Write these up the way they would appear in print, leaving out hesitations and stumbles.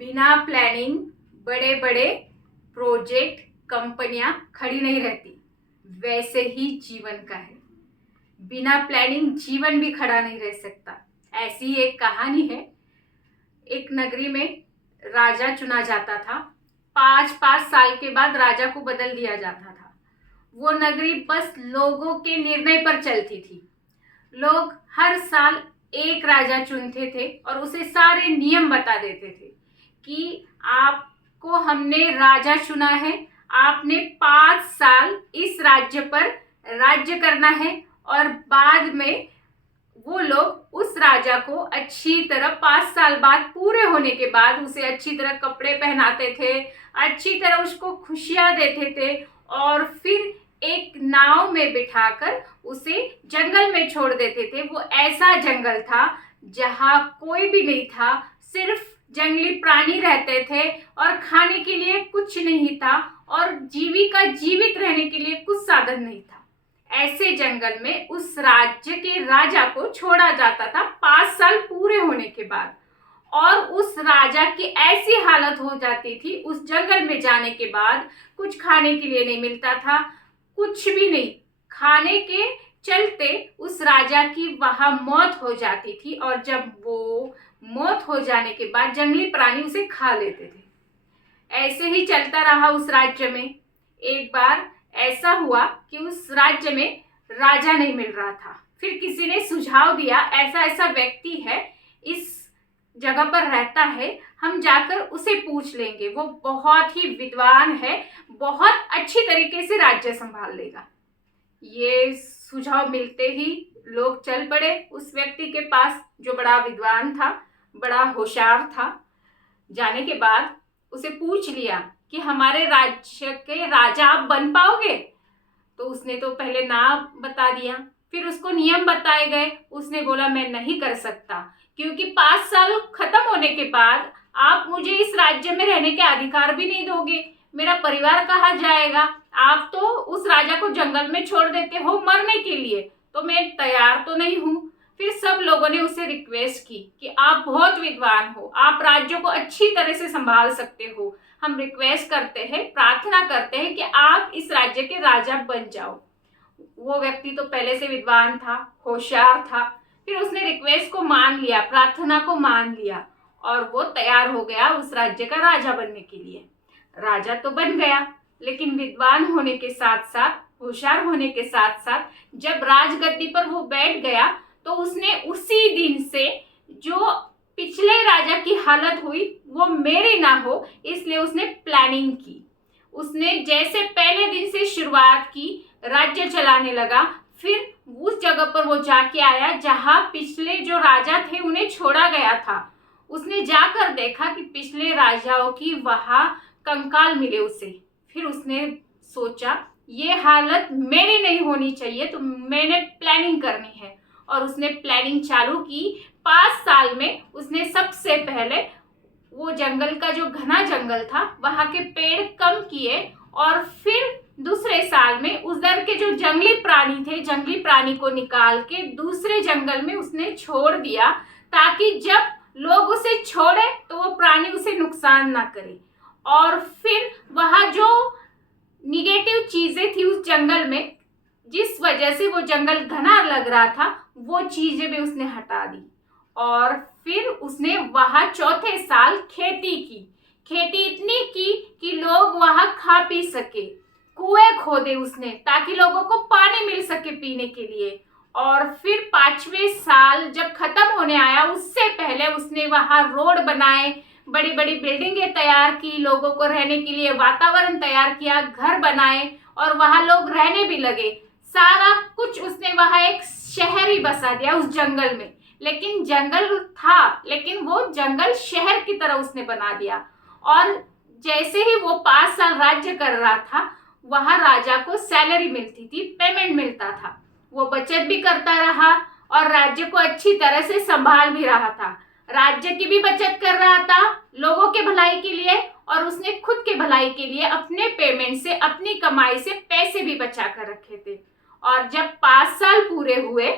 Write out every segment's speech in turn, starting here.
बिना प्लानिंग बड़े बड़े प्रोजेक्ट कंपनियां खड़ी नहीं रहती, वैसे ही जीवन का है। बिना प्लानिंग जीवन भी खड़ा नहीं रह सकता। ऐसी ही एक कहानी है। एक नगरी में राजा चुना जाता था। 5-5 साल के बाद राजा को बदल दिया जाता था। वो नगरी बस लोगों के निर्णय पर चलती थी। लोग हर साल एक राजा चुनते थे और उसे सारे नियम बता देते थे कि आपको हमने राजा चुना है, आपने 5 साल इस राज्य पर राज्य करना है। और बाद में वो लोग उस राजा को अच्छी तरह 5 साल बाद पूरे होने के बाद उसे अच्छी तरह कपड़े पहनाते थे, अच्छी तरह उसको खुशियां देते थे और फिर एक नाव में बिठाकर उसे जंगल में छोड़ देते थे। वो ऐसा जंगल था जहां कोई भी नहीं था, सिर्फ जंगली प्राणी रहते थे और खाने के लिए कुछ नहीं था और जीवित रहने के लिए कुछ साधन नहीं था। ऐसे जंगल में उस राज्य के राजा को छोड़ा जाता था 5 साल पूरे होने के बाद। और उस राजा की ऐसी हालत हो जाती थी उस जंगल में जाने के बाद, कुछ खाने के लिए नहीं मिलता था, कुछ भी नहीं। खाने के चलते उस राजा की वहां मौत हो जाती थी और जब वो मौत हो जाने के बाद जंगली प्राणी उसे खा लेते थे। ऐसे ही चलता रहा उस राज्य में। एक बार ऐसा हुआ कि उस राज्य में राजा नहीं मिल रहा था। फिर किसी ने सुझाव दिया, ऐसा ऐसा व्यक्ति है, इस जगह पर रहता है, हम जाकर उसे पूछ लेंगे, वो बहुत ही विद्वान है, बहुत अच्छी तरीके से राज्य संभाल लेगा। ये सुझाव मिलते ही लोग चल पड़े उस व्यक्ति के पास जो बड़ा विद्वान था, बड़ा होशियार था। जाने के बाद उसे पूछ लिया कि हमारे राज्य के राजा आप बन पाओगे? तो उसने तो पहले ना बता दिया। फिर उसको नियम बताए गए। उसने बोला मैं नहीं कर सकता, क्योंकि 5 साल खत्म होने के बाद आप मुझे इस राज्य में रहने के अधिकार भी नहीं दोगे। मेरा परिवार कहाँ जाएगा? आप तो उस राजा को जंगल में छोड़ देते हो मरने के लिए, तो मैं तैयार तो नहीं हूँ। फिर सब लोगों ने उसे रिक्वेस्ट की कि आप बहुत विद्वान हो, आप राज्य को अच्छी तरह से संभाल सकते हो, हम रिक्वेस्ट करते हैं, प्रार्थना करते हैं कि आप इस राज्य के राजा बन जाओ। वो व्यक्ति तो पहले से विद्वान था, होशियार था। फिर उसने रिक्वेस्ट को मान लिया, प्रार्थना को मान लिया और वो तैयार हो गया उस राज्य का राजा बनने के लिए। राजा तो बन गया, लेकिन विद्वान होने के साथ साथ, होशियार होने के साथ साथ जब राजगद्दी पर वो बैठ गया तो उसने उसी दिन से जो पिछले राजा की हालत हुई वो मेरी ना हो, इसलिए उसने प्लानिंग की। उसने जैसे पहले दिन से शुरुआत की, राज्य चलाने लगा। फिर उस जगह पर वो जाके आया जहां पिछले जो राजा थे उन्हें छोड़ा गया था। उसने जाकर देखा कि पिछले राजाओं की वहां कंकाल मिले उसे। फिर उसने सोचा ये हालत मेरी नहीं होनी चाहिए, तो मैंने प्लानिंग करनी है। और उसने प्लानिंग चालू की। 5 साल में उसने सबसे पहले वो जंगल का जो घना जंगल था वहां के पेड़ कम किए और फिर दूसरे साल में उधर के जो जंगली प्राणी थे, जंगली प्राणी को निकाल के दूसरे जंगल में उसने छोड़ दिया, ताकि जब लोग उसे छोड़े तो वो प्राणी उसे नुकसान ना करे। और फिर वहां जो निगेटिव चीजें थी उस जंगल में, जिस वजह से वो जंगल घना लग रहा था, वो चीजें भी उसने हटा दी। और फिर उसने वहां चौथे साल खेती की। खेती इतनी की कि लोग वहां खा पी सके। कुएं खोदे उसने ताकि लोगों को पानी मिल सके पीने के लिए। और फिर 5वें साल जब खत्म होने आया, उससे पहले उसने वहां रोड बनाए, बड़ी बड़ी बिल्डिंगें तैयार की, लोगों को रहने के लिए वातावरण तैयार किया, घर बनाए और वहां लोग रहने भी लगे। सारा कुछ उसने वहां एक शहर ही बसा दिया उस जंगल में। लेकिन जंगल था, लेकिन वो जंगल शहर की तरह उसने बना दिया। और जैसे ही वो 5 साल राज्य कर रहा था, वहां राजा को सैलरी मिलती थी, पेमेंट मिलता था। वो बचत भी करता रहा और राज्य को अच्छी तरह से संभाल भी रहा था। राज्य की भी बचत कर रहा था लोगों के भलाई के लिए, और उसने खुद के भलाई के लिए अपने पेमेंट से, अपनी कमाई से पैसे भी बचा कर रखे थे। और जब 5 साल पूरे हुए,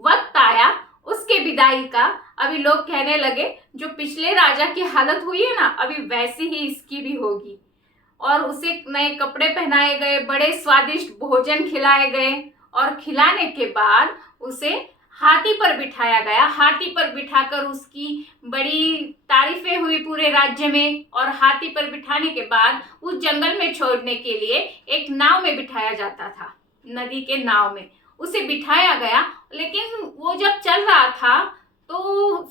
वक्त आया उसके विदाई का, अभी लोग कहने लगे जो पिछले राजा की हालत हुई है ना, अभी वैसी ही इसकी भी होगी। और उसे नए कपड़े पहनाए गए, बड़े स्वादिष्ट भोजन खिलाए गए और खिलाने के बाद उसे हाथी पर बिठाया गया। हाथी पर बिठाकर उसकी बड़ी तारीफें हुई पूरे राज्य में। और हाथी पर बिठाने के बाद उस जंगल में छोड़ने के लिए एक नाव में बिठाया जाता था, नदी के नाव में उसे बिठाया गया। लेकिन वो जब चल रहा था तो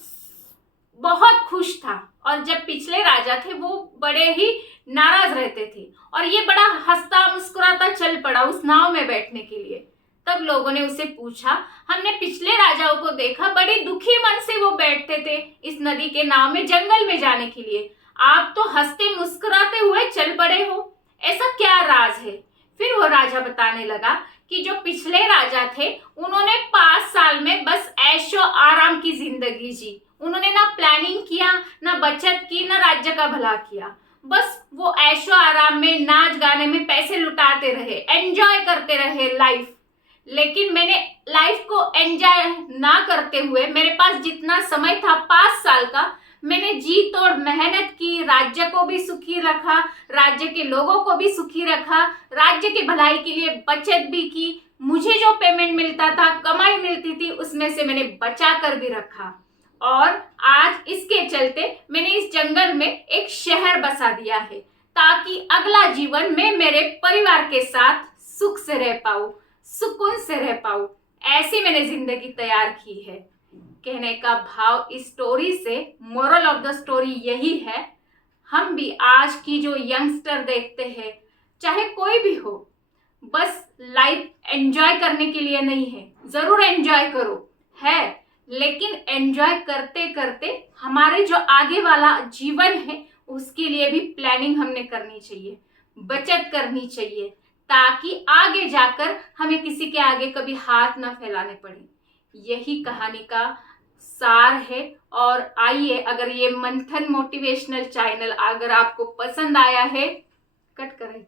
बहुत खुश था, और जब पिछले राजा थे वो बड़े ही नाराज रहते थे, और ये बड़ा हंसता मुस्कुराता चल पड़ा उस नाव में बैठने के लिए। तब लोगों ने उसे पूछा, हमने पिछले राजाओं को देखा, बड़े दुखी मन से वो बैठते थे इस नदी के नाव में जंगल में जाने के लिए, आप तो हंसते मुस्कुराते हुए चल पड़े हो, ऐसा क्या राज है? फिर वो राजा बताने लगा कि जो पिछले राजा थे उन्होंने 5 साल में बस ऐशो आराम की जिंदगी जी। उन्होंने ना प्लानिंग किया, ना बचत की, ना राज्य का भला किया। बस वो ऐशो आराम में, नाच गाने में पैसे लुटाते रहे, एंजॉय करते रहे लाइफ। लेकिन मैंने लाइफ को एंजॉय ना करते हुए, मेरे पास जितना समय था 5 साल का, मैंने जी तोड़ मेहनत की, राज्य को भी सुखी रखा, राज्य के लोगों को भी सुखी रखा, राज्य की भलाई के लिए बचत भी की। मुझे जो पेमेंट मिलता था, कमाई मिलती थी, उसमें से मैंने बचा कर भी रखा। और आज इसके चलते मैंने इस जंगल में एक शहर बसा दिया है, ताकि अगला जीवन में मेरे परिवार के साथ सुख से रह पाऊं, सुकून से रह पाऊं। ऐसी मैंने जिंदगी तैयार की है। कहने का भाव इस स्टोरी से, मोरल ऑफ द स्टोरी यही है, हम भी आज की जो यंगस्टर देखते हैं, चाहे कोई भी हो, बस लाइफ एंजॉय करने के लिए नहीं है। जरूर एंजॉय करो है, लेकिन एंजॉय करते करते हमारे जो आगे वाला जीवन है उसके लिए भी प्लानिंग हमने करनी चाहिए, बचत करनी चाहिए, ताकि आगे जाकर हमें किसी के आगे कभी हाथ ना फैलाने पड़े। यही कहानी का सार है। और आइए, अगर ये मंथन मोटिवेशनल चैनल अगर आपको पसंद आया है, कट करें।